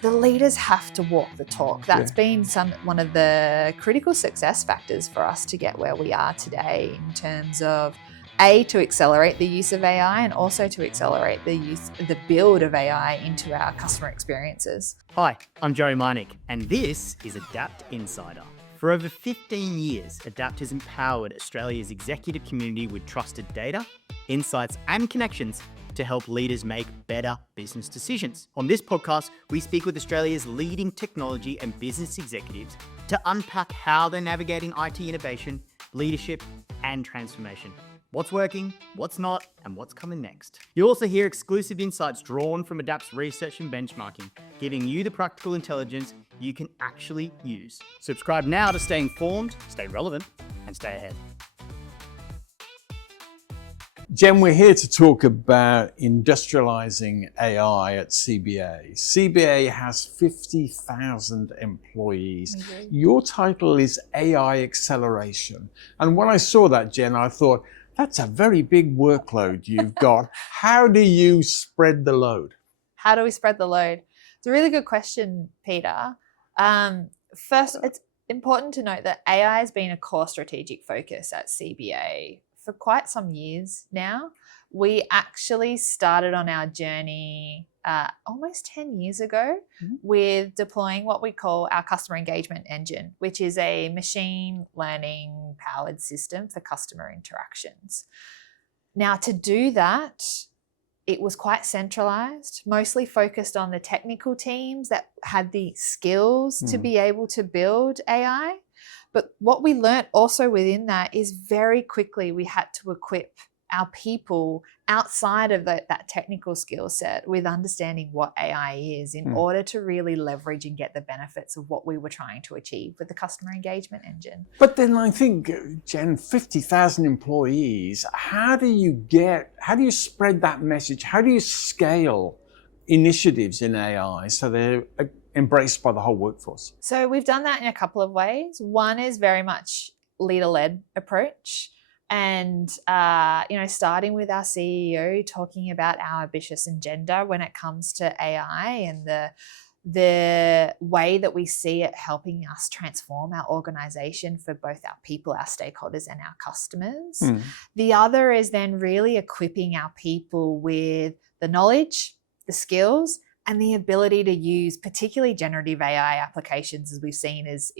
The leaders have to walk the talk. That's been one of the critical success factors for us to get where we are today in terms of to accelerate the use of AI and also to accelerate the build of AI into our customer experiences. Hi, I'm Joey Meinik, and this is Adapt Insider. For over 15 years, Adapt has empowered Australia's executive community with trusted data, insights, and connections to help leaders make better business decisions. On this podcast, we speak with Australia's leading technology and business executives to unpack how they're navigating IT innovation, leadership, and transformation. What's working, what's not, and what's coming next. You'll also hear exclusive insights drawn from Adapt's research and benchmarking, giving you the practical intelligence you can actually use. Subscribe now to stay informed, stay relevant, and stay ahead. Jen, we're here to talk about industrializing AI at CBA. CBA has 50,000 employees. Mm-hmm. Your title is AI Acceleration. And when I saw that, Jen, I thought, that's a very big workload you've got. How do you spread the load? How do we spread the load? It's a really good question, Peter. First, it's important to note that AI has been a core strategic focus at CBA for quite some years now. We actually started on our journey almost 10 years ago with deploying what we call our customer engagement engine, which is a machine learning powered system for customer interactions. Now, to do that, it was quite centralized, mostly focused on the technical teams that had the skills to be able to build AI. But what we learned also within that is very quickly we had to equip our people outside of that technical skill set with understanding what AI is in order to really leverage and get the benefits of what we were trying to achieve with the customer engagement engine. But then I think, Jen, 50,000 employees, how do you spread that message? How do you scale initiatives in AI so they're embraced by the whole workforce? So we've done that in a couple of ways. One is very much leader-led approach. And, starting with our CEO talking about our ambitious agenda when it comes to AI and the way that we see it helping us transform our organization for both our people, our stakeholders, and our customers. The other is then really equipping our people with the knowledge, the skills, and the ability to use particularly generative AI applications, as we've seen is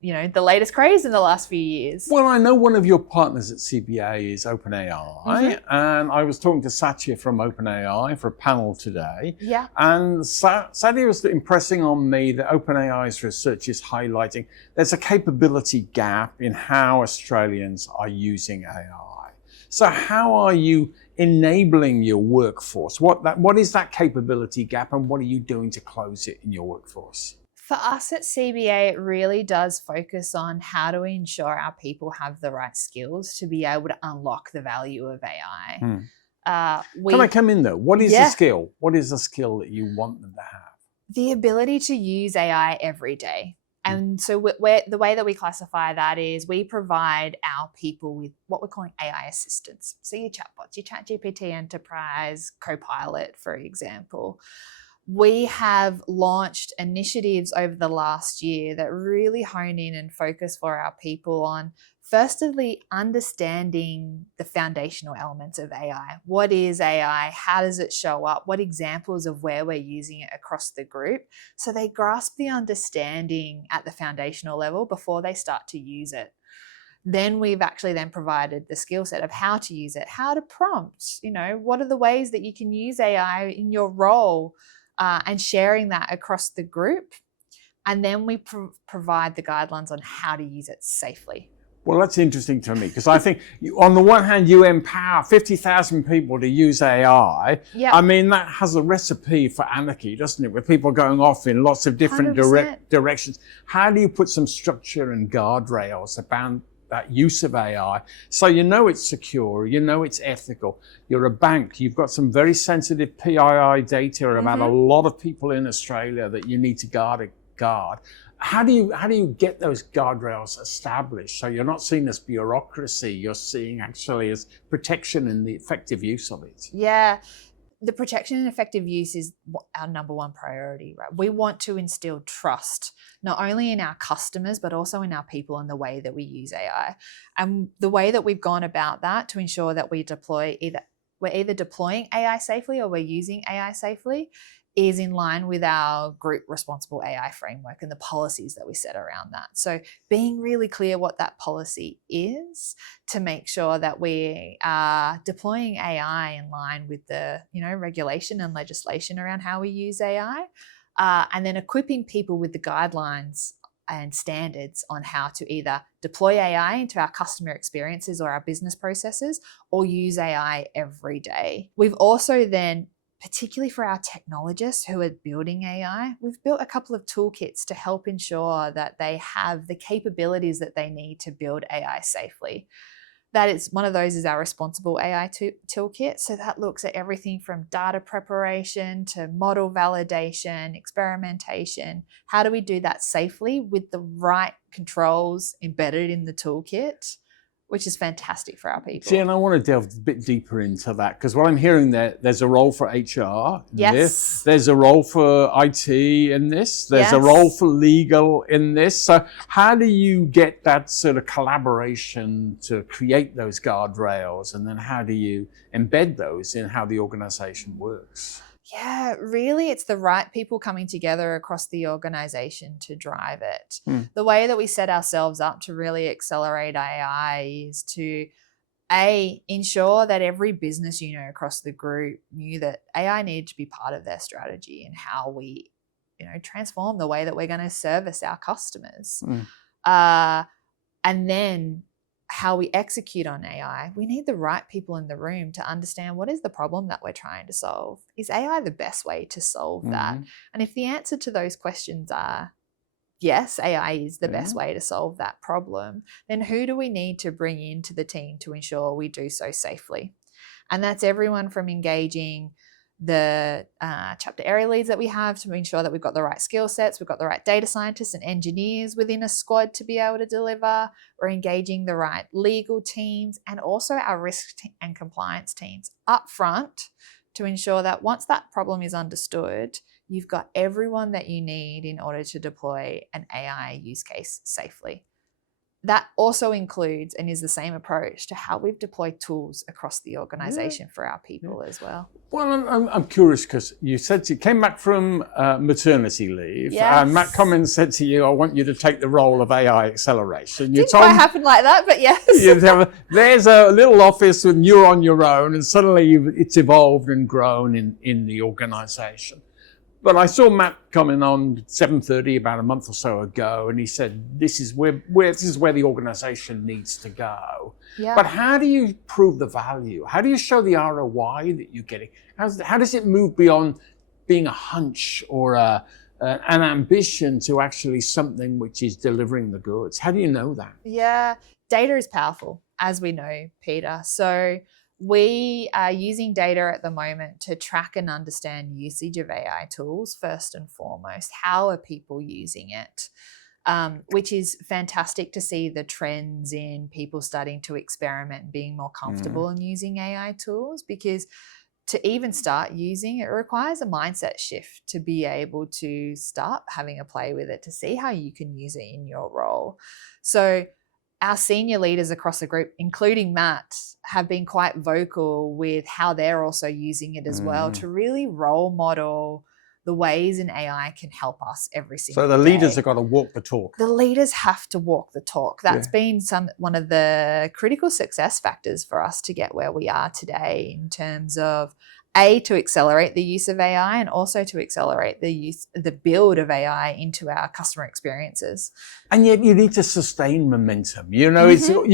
the latest craze in the last few years. Well, I know one of your partners at CBA is OpenAI, and I was talking to Satya from OpenAI for a panel today. Yeah. And Satya was impressing on me that OpenAI's research is highlighting there's a capability gap in how Australians are using AI. So how are you enabling your workforce? What is that capability gap, and what are you doing to close it in your workforce? For us at CBA, it really does focus on how do we ensure our people have the right skills to be able to unlock the value of AI. Can I come in though? What is the skill? What is the skill that you want them to have? The ability to use AI every day. And so the way that we classify that is we provide our people with what we're calling AI assistants. So your chatbots, your ChatGPT Enterprise, Copilot, for example. We have launched initiatives over the last year that really hone in and focus for our people on, firstly, understanding the foundational elements of AI. What is AI? How does it show up? What examples of where we're using it across the group? So they grasp the understanding at the foundational level before they start to use it. Then we've actually then provided the skill set of how to use it, how to prompt, what are the ways that you can use AI in your role, and sharing that across the group. And then we provide the guidelines on how to use it safely. Well, that's interesting to me because I think on the one hand, you empower 50,000 people to use AI. Yep. I mean, that has a recipe for anarchy, doesn't it? With people going off in lots of different directions. How do you put some structure and guardrails about that use of AI, so it's secure, it's ethical. You're a bank, you've got some very sensitive PII data about a lot of people in Australia that you need to guard. How do you get those guardrails established so you're not seen as bureaucracy, you're seeing actually as protection and the effective use of it? Yeah. the protection and effective use is our number one priority, right? We want to instill trust, not only in our customers, but also in our people and the way that we use AI. And the way that we've gone about that to ensure that we're either deploying AI safely or we're using AI safely is in line with our group responsible AI framework and the policies that we set around that. So being really clear what that policy is to make sure that we are deploying AI in line with the regulation and legislation around how we use AI, and then equipping people with the guidelines and standards on how to either deploy AI into our customer experiences or our business processes or use AI every day. We've also then, particularly for our technologists who are building AI, we've built a couple of toolkits to help ensure that they have the capabilities that they need to build AI safely. That is one of those is our responsible AI toolkit. So that looks at everything from data preparation to model validation, experimentation. How do we do that safely with the right controls embedded in the toolkit, which is fantastic for our people. See, and I want to delve a bit deeper into that, because what I'm hearing there's a role for HR in this, there's a role for IT in this, there's a role for legal in this. So how do you get that sort of collaboration to create those guardrails, and then how do you embed those in how the organization works? Yeah, really, it's the right people coming together across the organization to drive it. The way that we set ourselves up to really accelerate AI is to, ensure that every business unit across the group knew that AI needed to be part of their strategy and how we, transform the way that we're going to service our customers. And then how we execute on AI, we need the right people in the room to understand what is the problem that we're trying to solve. Is AI the best way to solve that? And if the answer to those questions are yes, AI is the best way to solve that problem, then who do we need to bring into the team to ensure we do so safely? And that's everyone from engaging the chapter area leads that we have to ensure that we've got the right skill sets, we've got the right data scientists and engineers within a squad to be able to deliver. We're engaging the right legal teams and also our risk and compliance teams up front to ensure that once that problem is understood, you've got everyone that you need in order to deploy an AI use case safely. That also includes and is the same approach to how we've deployed tools across the organization for our people as well. Well, I'm curious, because you said you came back from maternity leave, and Matt Cummins said to you, I want you to take the role of AI acceleration. Didn't quite happen like that, but yes. There's a little office and you're on your own, and suddenly it's evolved and grown in the organization. But I saw Matt coming on 7:30 about a month or so ago, and he said, this is where the organization needs to go. Yeah. But how do you prove the value? How do you show the ROI that you're getting? How does it move beyond being a hunch or an ambition to actually something which is delivering the goods? How do you know that? Yeah, data is powerful, as we know, Peter. So we are using data at the moment to track and understand usage of AI tools first and foremost. How are people using it? Which is fantastic to see the trends in people starting to experiment and being more comfortable in using AI tools, because to even start using it requires a mindset shift to be able to start having a play with it, to see how you can use it in your role. So our senior leaders across the group, including Matt, have been quite vocal with how they're also using it as well to really role model the ways in AI can help us every single day. So the leaders have got to walk the talk. The leaders have to walk the talk. That's been one of the critical success factors for us to get where we are today, in terms of to accelerate the use of AI and also to accelerate the build of AI into our customer experiences. And yet you need to sustain momentum. You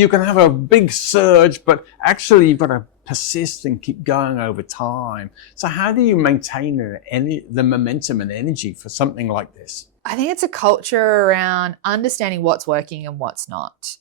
can have a big surge, but actually you've got to persist and keep going over time. So how do you maintain the momentum and energy for something like this? I think it's a culture around understanding what's working and what's not.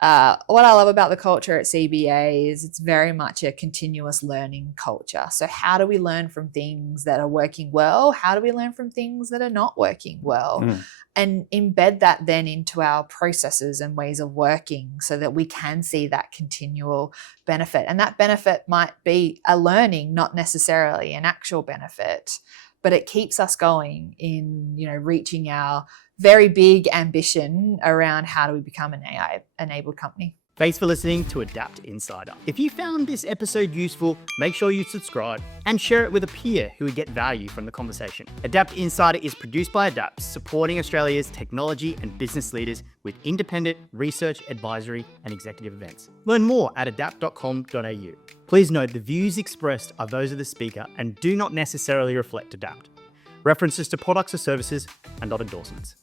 What I love about the culture at CBA is it's very much a continuous learning culture. So how do we learn from things that are working well? How do we learn from things that are not working well? And embed that then into our processes and ways of working so that we can see that continual benefit. And that benefit might be a learning, not necessarily an actual benefit, but it keeps us going in, reaching our very big ambition around how do we become an AI-enabled company. Thanks for listening to Adapt Insider. If you found this episode useful, make sure you subscribe and share it with a peer who would get value from the conversation. Adapt Insider is produced by Adapt, supporting Australia's technology and business leaders with independent research, advisory, and executive events. Learn more at adapt.com.au. Please note the views expressed are those of the speaker and do not necessarily reflect Adapt. References to products or services are not endorsements.